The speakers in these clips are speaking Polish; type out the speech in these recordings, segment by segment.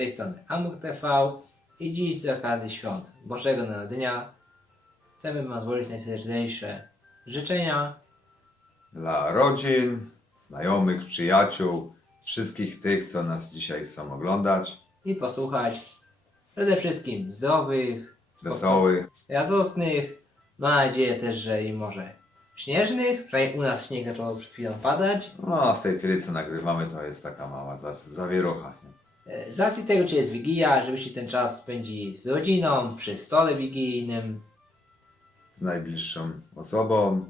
tej strony Amur TV i dziś z okazji świąt Bożego Narodzenia chcemy Wam złożyć najserdeczniejsze życzenia Dla rodzin, znajomych, przyjaciół, wszystkich tych, co nas dzisiaj chcą oglądać, i posłuchać przede wszystkim zdrowych, wesołych. radosnych, mam nadzieję też, że i może śnieżnych, przynajmniej u nas śnieg zaczął przed chwilą padać. No, a w tej chwili, co nagrywamy, to jest taka mała za- zawierucha. nie? E, Z racji tego, że jest Wigilia, żebyście ten czas spędzili z rodziną, przy stole wigilijnym, Z najbliższą osobą,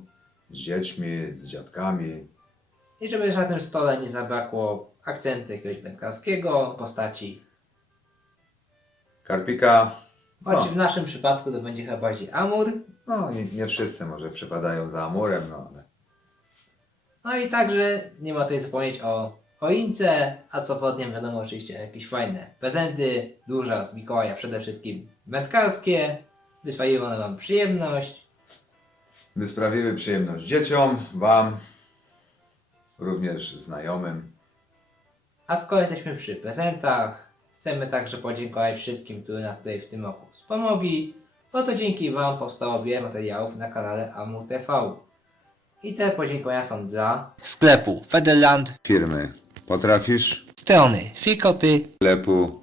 z dziećmi, z dziadkami. I żeby na tym stole nie zabrakło akcentu jakiegoś wędkarskiego, postaci. Karpika, Choć No. w naszym przypadku to będzie chyba bardziej Amur. no nie, nie wszyscy może przypadają za amurem, no ale No i także nie ma tutaj zapomnieć o choince, a co pod nim wiadomo oczywiście jakieś fajne prezenty, duże od Mikołaja przede wszystkim wędkarskie, by sprawiły one Wam przyjemność. by sprawiły przyjemność dzieciom, wam, również znajomym. A skoro jesteśmy przy prezentach, chcemy także podziękować wszystkim, którzy nas tutaj w tym roku wspomogli, bo to dzięki Wam powstało wiele materiałów na kanale AMU TV. I te podziękowania są dla sklepu Federland, Firmy Potrafisz, strony Fikoty, sklepu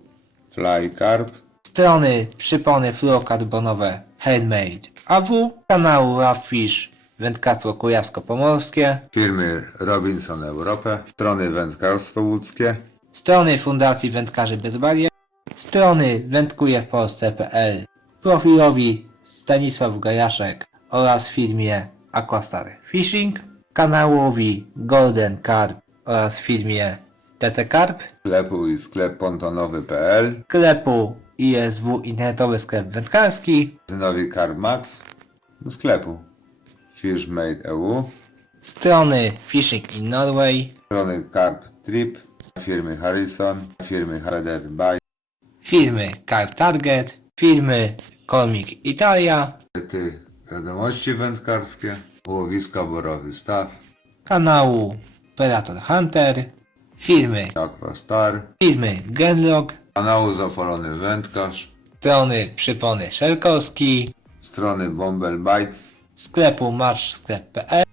Fly Carp, strony przypony fluorokarbonowe Handmade. AW, kanału Rafish Wędkarstwo Kujawsko-Pomorskie, firmy Robinson Europę, strony Wędkarstwo Łódzkie, strony Fundacji Wędkarzy Bez Barier, strony wędkujewpolsce.pl, profilowi Stanisław Gajaszek oraz firmie Aquastar Fishing, kanałowi Golden Carp oraz firmie TT Carp, sklepu i sklep pontonowy.pl, sklepu ISW Internetowy Sklep Wędkarski, Zynowi Carp Max, do sklepu. Fishmade EU, strony Fishing in Norway, strony Carp Trip, firmy Harrison, firmy Heather By, firmy Carp Target, firmy Comic Italia, ty wiadomości wędkarskie, łowiska Borowy Staw, kanału Predator Hunter, firmy, Aquastar, firmy Genlock, kanału Zafolony Wędkarz, strony Przypony Szelkowski, strony Bumble Bites, sklepu marszsklep.pl,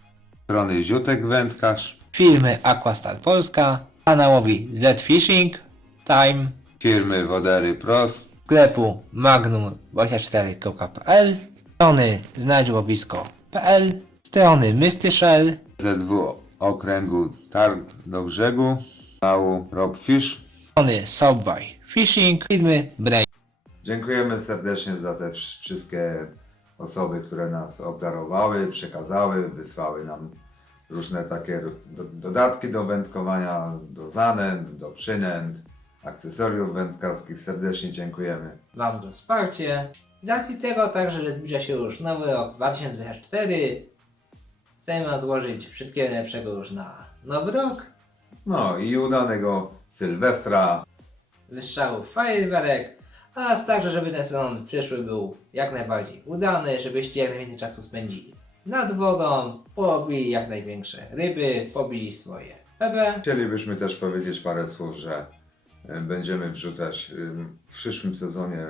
strony Ziutek Wędkarz, firmy Aquastar Polska, kanałowi Z Fishing Time, firmy Wodery Pros, sklepu magnum24.pl, strony znajdźłowisko.pl, strony Misty Shell, ZW Okręgu Targ do Brzegu, kanału Rob Fish. strony Subway Fishing, firmy Brain. Dziękujemy serdecznie za te wsz- wszystkie osoby, które nas obdarowały, przekazały, wysłały nam różne takie do, dodatki do wędkowania, do zanęt, do przynęt, akcesoriów wędkarskich. Serdecznie dziękujemy. Wam za wsparcie. Z racji tego także, że zbliża się już nowy rok 2024, chcemy Wam złożyć wszystkiego najlepszego już na nowy rok. No i udanego Sylwestra. Wystrzałów fajerwerek oraz także, żeby ten sezon przyszły był jak najbardziej udany, żebyście jak najwięcej czasu spędzili nad wodą, połowili jak największe ryby, pobili swoje PB. Chcielibyśmy też powiedzieć parę słów, że e, będziemy wrzucać e, w przyszłym sezonie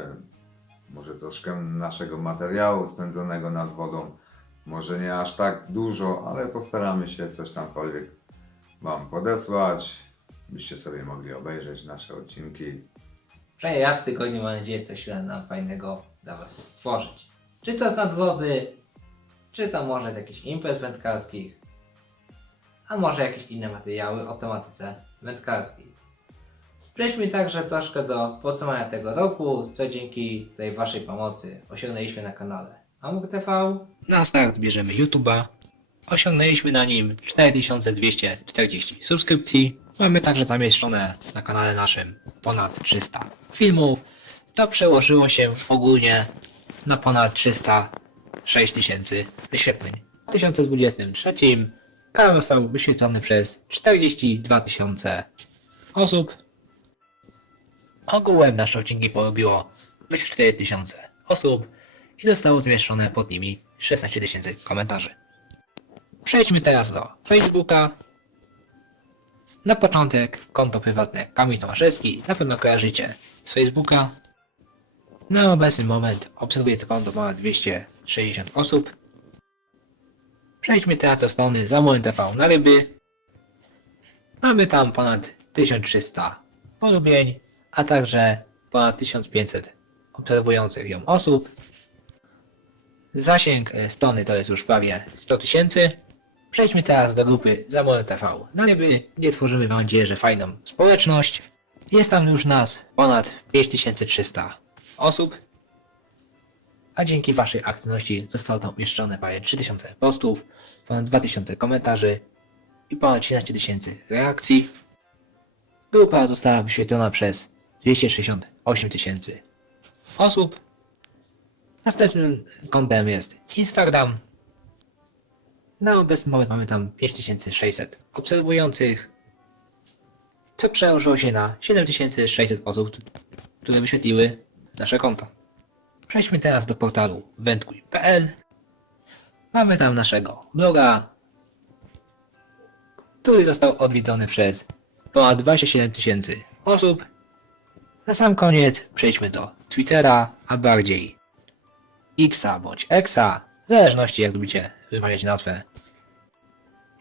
może troszkę naszego materiału spędzonego nad wodą. Może nie aż tak dużo, ale postaramy się coś tamkolwiek Wam podesłać, byście sobie mogli obejrzeć nasze odcinki. W tygodniu mam nadzieję, coś nam fajnego dla Was stworzyć. Czy to z nadwody, czy to może z jakichś imprez wędkarskich, a może jakieś inne materiały o tematyce wędkarskiej. Przejdźmy także troszkę do podsumowania tego roku, co dzięki tej Waszej pomocy osiągnęliśmy na kanale Amuk TV. Na start bierzemy YouTube'a. Osiągnęliśmy na nim 4240 subskrypcji. Mamy także zamieszczone na kanale naszym ponad 300 filmów. To przełożyło się ogólnie na ponad 306 tysięcy wyświetleń. W 2023 kanał został wyświetlony przez 42 tysiące osób. Ogółem nasze odcinki polubiło 24 tysiące osób i zostało zamieszczone pod nimi 16 tysięcy komentarzy. Przejdźmy teraz do Facebooka. Na początek konto prywatne Kamil Tomaszewski, na pewno kojarzycie. z Facebooka. Na obecny moment obserwuje to konto ponad 260 osób. Przejdźmy teraz do strony Zamówień TV na ryby. Mamy tam ponad 1300 polubień, a także ponad 1500 obserwujących ją osób. Zasięg e, strony to jest już prawie 100 tysięcy. Przejdźmy teraz do grupy Zamówień TV na ryby, gdzie tworzymy mam nadzieję, że fajną społeczność. Jest tam już nas ponad 5300 osób. A dzięki Waszej aktywności zostało tam umieszczone prawie 3000 postów, ponad 2000 komentarzy i ponad 13 tysięcy reakcji. Grupa została wyświetlona przez 268 tysięcy osób. Następnym kontem jest Instagram. Na obecny moment mamy tam 5600 obserwujących, co przełożyło się na 7600 osób, które wyświetliły nasze konto. Przejdźmy teraz do portalu wędkuj.pl. Mamy tam naszego bloga, który został odwiedzony przez ponad 27 tysięcy osób. Na sam koniec przejdźmy do Twittera, a bardziej Xa bądź Exa, w zależności jak lubicie wymawiać nazwę.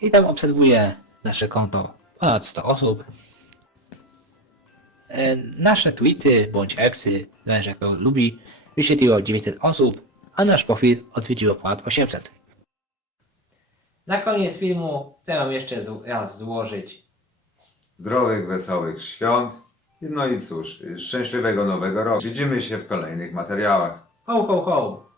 I tam obserwuję nasze konto ponad 100 osób. E, Nasze tweety bądź eksy, zależy jak to lubi, wyświetliło 900 osób, a nasz profil odwiedziło ponad 800. Na koniec filmu chcę Wam jeszcze raz złożyć Zdrowych, wesołych świąt. No i cóż, szczęśliwego nowego roku. Widzimy się w kolejnych materiałach. How, how, how?